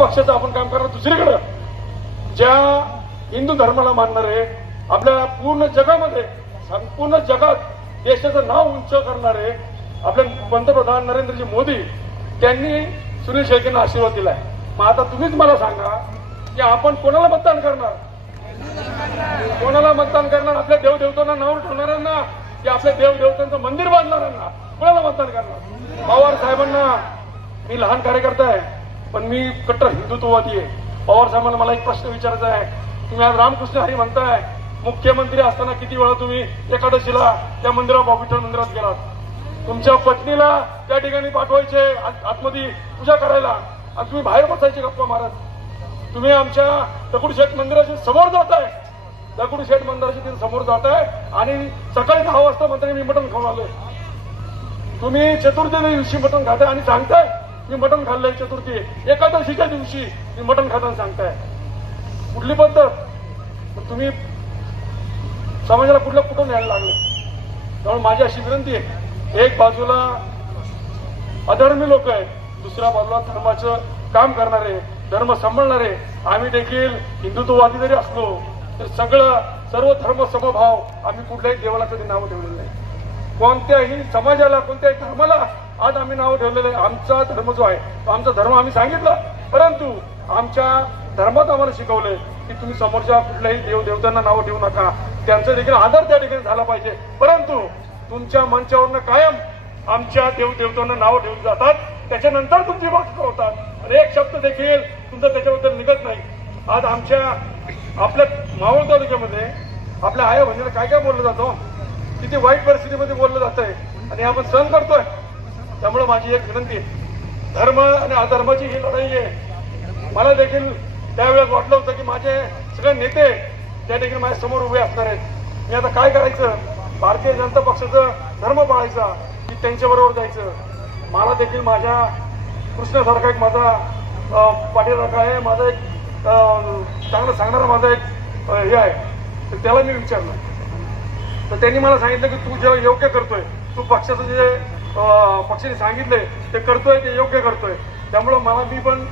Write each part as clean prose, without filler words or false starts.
पक्षाचं आपण काम करणार. दुसरीकडे ज्या हिंदू धर्माला मानणारे, आपल्या पूर्ण जगामध्ये संपूर्ण जगात देशाचं नाव उंच करणारे आपले पंतप्रधान नरेंद्रजी मोदी, त्यांनी सुनील शेळकेंना आशीर्वाद दिलाय. मग आता तुम्हीच मला सांगा की आपण कोणाला मतदान करणार? कोणाला मतदान करणार? आपल्या देवदेवतांना नाव ठेवणाऱ्यांना की आपल्या देवदेवतांचं मंदिर बांधणाऱ्यांना? कोणाला मतदान करणार? पवार साहेबांना, मी लहान कार्यकर्ता आहे पण मी कट्टर हिंदुत्ववादी आहे. पवार साहेबांना मला एक प्रश्न विचारायचा आहे. तुम्ही आज रामकृष्ण हरी म्हणताय, मुख्यमंत्री असताना किती वेळा तुम्ही एकादशीला त्या मंदिरात, विठ्ठल मंदिरात गेलात? तुमच्या पत्नीला त्या ठिकाणी पाठवायचे आतमध्ये पूजा करायला आणि तुम्ही बाहेर बसायचे गप्पा मारत. तुम्ही आमच्या दगडूशेठ मंदिराच्या समोर जाताय, दगडूशेठ मंदिराच्या समोर जाताय आणि सकाळी 10 वाजता म्हणताय मी मटण खाऊन आलोय. तुम्ही चतुर्थी दिवशी मटण खाताय आणि सांगताय मी मटण खाल्लंय. चतुर्थी एकादशीच्या दिवशी मी मटण खाताना सांगताय. कुठली पद्धत? तुम्ही समाजाला कुठून न्यायला लागले? त्यामुळे माझी अशी विनंती आहे, एक बाजूला अधर्मी लोक आहेत, दुसऱ्या बाजूला धर्माचं काम करणारे, धर्म सांभाळणारे. आम्ही देखील हिंदुत्ववादी जरी असलो तर सर्व धर्म समभाव, आम्ही कुठल्याही देवाला कधी नाव ठेवलेलं नाही. कोणत्याही समाजाला, कोणत्याही धर्माला आज आम्ही नाव ठेवलेलं आहे. आमचा धर्म जो आहे तो आमचा धर्म आम्ही सांगितला, परंतु आमच्या धर्मात आम्हाला शिकवलंय की तुम्ही समोरच्या कुठल्याही देवदेवतांना नाव ठेवू नका, त्यांचा देखील आदर त्या ठिकाणी झाला पाहिजे. परंतु तुमच्या मंचावरनं कायम आमच्या देवदेवतांना नाव ठेवून जातात, त्याच्यानंतर तुमची भाषण होतात आणि एक शब्द देखील तुमचा त्याच्याबद्दल निघत नाही. आज आपल्या मावळ तालुक्यामध्ये आपल्या आया बहिणीला काय काय बोललं जातं, किती वाईट परिस्थितीमध्ये बोललं जातंय आणि आपण सहन करतोय. त्यामुळे माझी एक विनंती आहे, धर्म आणि अधर्माची ही लढाई आहे. मला देखील त्यावेळेस वाटलं होतं की माझे सगळे नेते त्या ठिकाणी माझ्या समोर उभे असणार आहेत. मी आता काय करायचं? भारतीय जनता पक्षाचा धर्म पाळायचा की त्यांच्याबरोबर जायचं? मला देखील माझ्या कृष्णासारखा एक माझा पाठीराखा आहे, माझा एक चांगलं सांगणारा माझा एक हे आहे. तर त्याला मी विचारलं तर त्यांनी मला सांगितलं की तू जे योग्य करतोय, तू पक्षाचं जे पक्षाने सांगितलंय ते करतोय, ते योग्य करतोय. त्यामुळं मला मी पण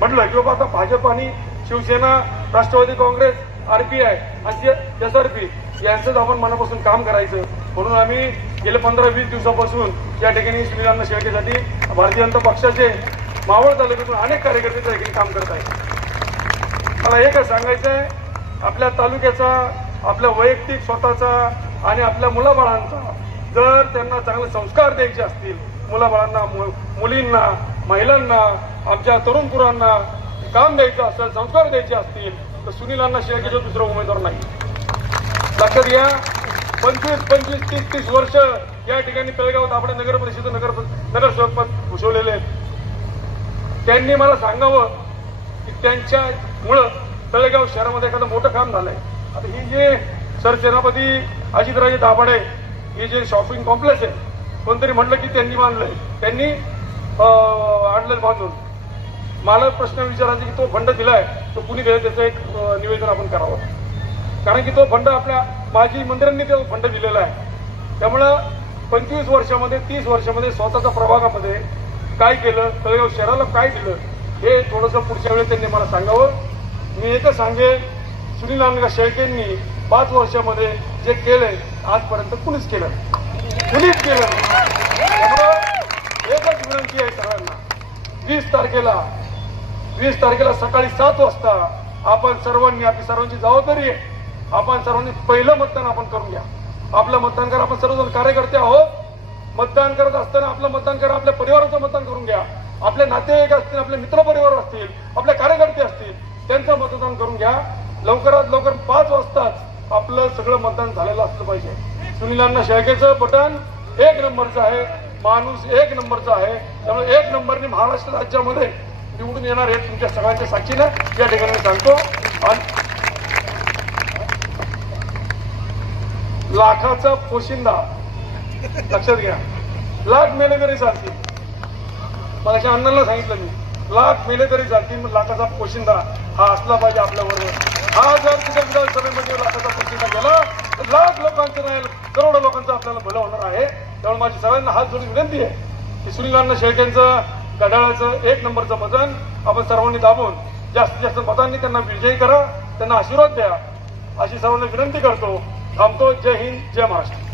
म्हटलं की बाबा आता भाजप आणि शिवसेना, राष्ट्रवादी काँग्रेस, RPI आणि SRP यांचंच आपण मनापासून काम करायचं. म्हणून आम्ही गेले 15-20 दिवसापासून या ठिकाणी सुनील शेळकेसाठी भारतीय जनता पक्षाचे मावळ तालुक्यातून अनेक कार्यकर्ते त्या ठिकाणी काम करत आहेत. मला एकच सांगायचं आहे, आपल्या तालुक्याचा, आपल्या वैयक्तिक स्वतःचा आणि आपल्या मुलाबाळांचा जर त्यांना चांगले संस्कार द्यायचे असतील, मुलाबाळांना, मुलींना, महिलांना, आमच्या तरुण पुरांना काम द्यायचं असेल, संस्कार द्यायचे असतील तर सुनील शेळकेचा दुसरा उमेदवार नाही. लक्षात घ्या. 25, 30 वर्ष या ठिकाणी तळेगावात आपण नगर परिषद नगरसेवक घुसवलेले आहेत. त्यांनी मला सांगावं की त्यांच्यामुळं तळेगाव शहरामध्ये एखादं मोठं काम झालंय. आता ही जे सरसेनापती अजितराजे दाभाडे हे जे शॉपिंग कॉम्प्लेक्स आहे, कोणतरी म्हटलं की त्यांनी बांधलंय, त्यांनी आणलं बांधून. मला प्रश्न विचारायचा की तो फंड दिलाय तो कुणी दिलाय, त्याचं एक निवेदन आपण करावं. कारण की तो फंड आपल्या माजी मंत्र्यांनी तो फंड दिलेला आहे. त्यामुळं 25 वर्षामध्ये, 30 वर्षामध्ये स्वतःच्या प्रभागामध्ये काय केलं, तळेगाव शहराला काय दिलं, हे थोडंसं पुढच्या वेळेस त्यांनी मला सांगावं. मी एकच सांगेन, सुनील शेळकेंनी 5 वर्षामध्ये जे केलंय आजपर्यंत कुणीच केलं नाही. त्यामुळं एकच विनंती आहे सगळ्यांना, 20 तारखेला सकाळी 7 वाजता आपण सर्वांनी, आपली सर्वांची जबाबदारी आहे, आपण सर्वांनी पहिलं मतदान आपण करून घ्या. आपलं मतदान करा. आपण सर्वजण कार्यकर्ते आहोत. मतदान करत असताना आपलं मतदान करा, आपल्या परिवाराचं मतदान करून घ्या. आपले नातेवाईक असतील, आपले मित्रपरिवार असतील, आपले कार्यकर्ते असतील, त्यांचं मतदान करून घ्या. लवकरात लवकर 5 वाजताच आपलं सगळं मतदान झालेलं असलं पाहिजे. सुनील शेळकेचं बटन 1 नंबरचं आहे, माणूस 1 नंबरचा आहे. त्यामुळे 1 नंबरने महाराष्ट्र राज्यामध्ये निवडून येणार आहे. तुमच्या सगळ्यांच्या साक्षीनं या ठिकाणी सांगतो. आणि लाखाचा पोशिंदा लक्षात घ्या. लाख मेले तरी चालतील. माझ्या अण्णांना सांगितलं मी, लाख मेले तरी चालतील, लाखाचा पोशिंदा हा असला पाहिजे आपल्याबरोबर. हा जर तिथे विधानसभेमध्ये लाखाचा पोशिंदा गेला तर लाख लोकांचं नाही, करोडो लोकांचं आपल्याला भलं होणार आहे. त्यामुळे माझी सगळ्यांना हात जोडून विनंती आहे की सुनील शेळकेंचं घड्याळाचं 1 नंबरचं बटन आपण सर्वांनी दाबून जास्तीत जास्त मतांनी त्यांना विजयी करा, त्यांना आशीर्वाद द्या अशी सर्वांना विनंती करतो. थांबतो. जय हिंद, जय महाराष्ट्र.